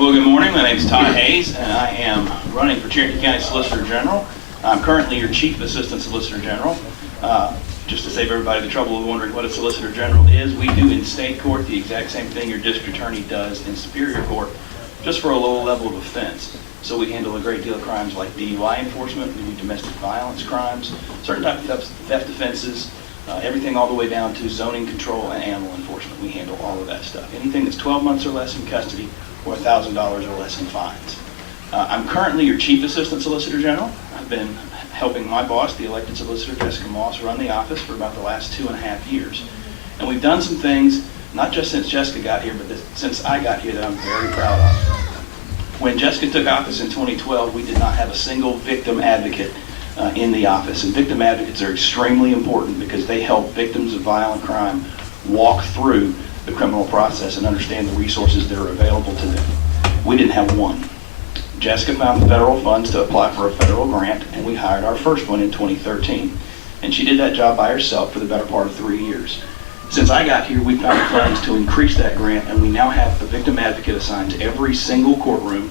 Well, good morning. My name is Todd Hayes, and I am running for Cherokee County Solicitor General. I'm currently your Chief Assistant Solicitor General. Just to save everybody the trouble of wondering what a Solicitor General is, we do in state court the exact same thing your district attorney does in superior court, just for a lower level of offense. So we handle a great deal of crimes like DUI enforcement, we do domestic violence crimes, certain type of theft offenses, everything all the way down to zoning control and animal enforcement. We handle all of that stuff. Anything that's 12 months or less in custody or $1,000 or less in fines. I'm currently your Chief Assistant Solicitor General. I've been helping my boss, the elected Solicitor Jessica Moss, run the office for about the last 2.5 years. And we've done some things, not just since Jessica got here, but since I got here, that I'm very proud of. When Jessica took office in 2012, we did not have a single victim advocate in the office. And victim advocates are extremely important because they help victims of violent crime walk through the criminal process and understand the resources that are available to them. We didn't have one. Jessica found the federal funds to apply for a federal grant, and we hired our first one in 2013. And she did that job by herself for the better part of 3 years. Since I got here, we found funds to increase that grant, and we now have a victim advocate assigned to every single courtroom,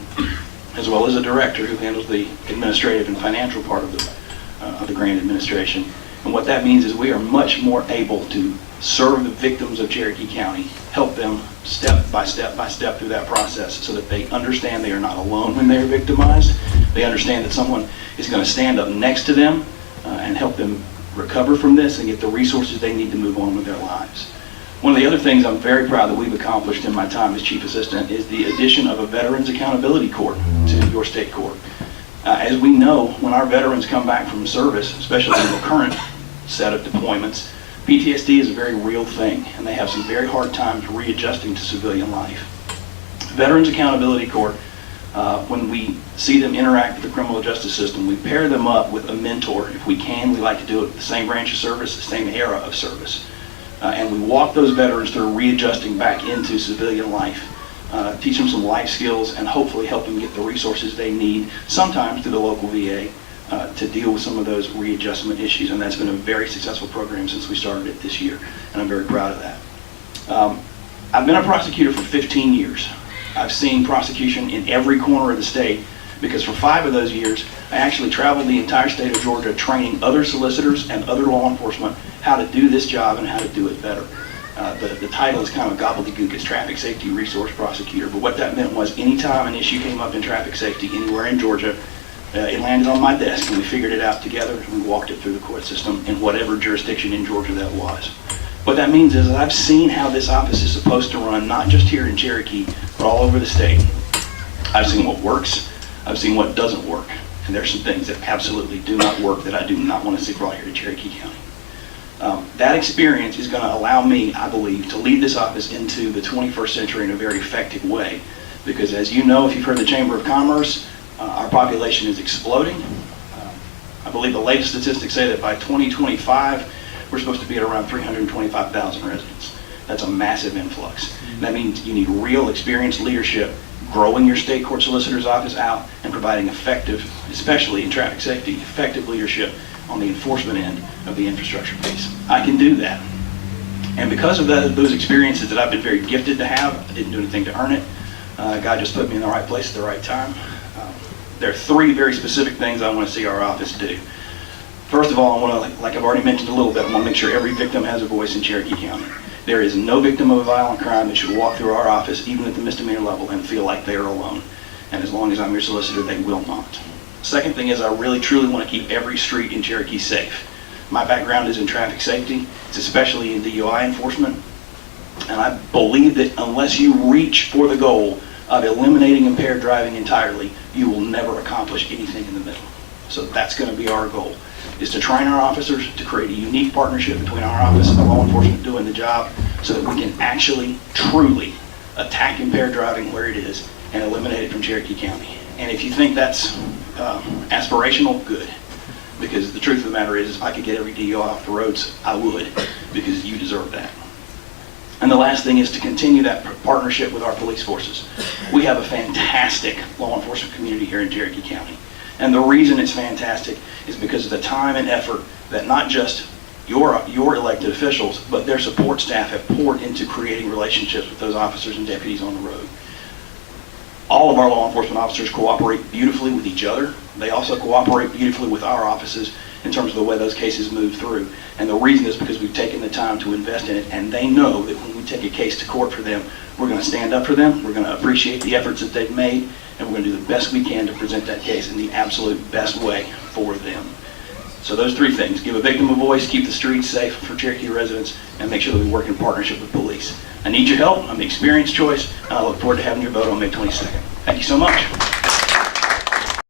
as well as a director who handles the administrative and financial part of the grant administration. And what that means is we are much more able to serve the victims of Cherokee County, help them step by step through that process so that they understand they are not alone when they're victimized. They understand that someone is going to stand up next to them and help them recover from this and get the resources they need to move on with their lives. One of the other things I'm very proud that we've accomplished in my time as Chief Assistant is the addition of a Veterans Accountability Court to your state court. As we know, when our veterans come back from service, especially in the current set of deployments, PTSD is a very real thing, and they have some very hard times readjusting to civilian life. Veterans Accountability Court, when we see them interact with the criminal justice system, we pair them up with a mentor. If we can, we like to do it with the same branch of service, the same era of service. And we walk those veterans through readjusting back into civilian life, teach them some life skills, and hopefully help them get the resources they need, sometimes through the local VA, to deal with some of those readjustment issues. And that's been a very successful program since we started it this year, and I'm very proud of that. I've been a prosecutor for 15 years. I've seen prosecution in every corner of the state because for 5 of those years, I actually traveled the entire state of Georgia training other solicitors and other law enforcement how to do this job and how to do it better. The title is kind of gobbledygook. It's Traffic Safety Resource Prosecutor, but what that meant was anytime an issue came up in traffic safety anywhere in Georgia, it landed on my desk and we figured it out together and we walked it through the court system in whatever jurisdiction in Georgia that was. What that means is that I've seen how this office is supposed to run, not just here in Cherokee, but all over the state. I've seen what works, I've seen what doesn't work, and there's some things that absolutely do not work that I do not want to see brought here to Cherokee County. That experience is going to allow me, I believe, to lead this office into the 21st century in a very effective way. Because as you know, if you've heard the Chamber of Commerce, our population is exploding. I believe the latest statistics say that by 2025, we're supposed to be at around 325,000 residents. That's a massive influx. That means you need real experienced leadership, growing your state court solicitor's office out and providing effective, especially in traffic safety, effective leadership on the enforcement end of the infrastructure piece. I can do that. And because of those experiences that I've been very gifted to have, I didn't do anything to earn it. God just put me in the right place at the right time. There are 3 very specific things I want to see our office do. First of all, I want to, like I've already mentioned a little bit, I want to make sure every victim has a voice in Cherokee County. There is no victim of a violent crime that should walk through our office, even at the misdemeanor level, and feel like they are alone. And as long as I'm your solicitor, they will not. Second thing is I really truly want to keep every street in Cherokee safe. My background is in traffic safety. It's especially in DUI enforcement. And I believe that unless you reach for the goal of eliminating impaired driving entirely, you will never accomplish anything in the middle. So that's going to be our goal, is to train our officers to create a unique partnership between our office and the law enforcement doing the job so that we can actually, truly attack impaired driving where it is and eliminate it from Cherokee County. And if you think that's aspirational, good. Because the truth of the matter is, if I could get every DUI off the roads, I would, because you deserve that. And the last thing is to continue that partnership with our police forces. We have a fantastic law enforcement community here in Cherokee County. And the reason it's fantastic is because of the time and effort that not just your elected officials, but their support staff have poured into creating relationships with those officers and deputies on the road. All of our law enforcement officers cooperate beautifully with each other. They also cooperate beautifully with our offices in terms of the way those cases move through. And the reason is because we've taken the time to invest in it, and they know that when we take a case to court for them, we're going to stand up for them, we're going to appreciate the efforts that they've made, and we're going to do the best we can to present that case in the absolute best way for them. So those three things: give a victim a voice, keep the streets safe for Cherokee residents, and make sure that we work in partnership with police. I need your help. I'm the experienced choice, and I look forward to having your vote on May 22nd. Thank you so much.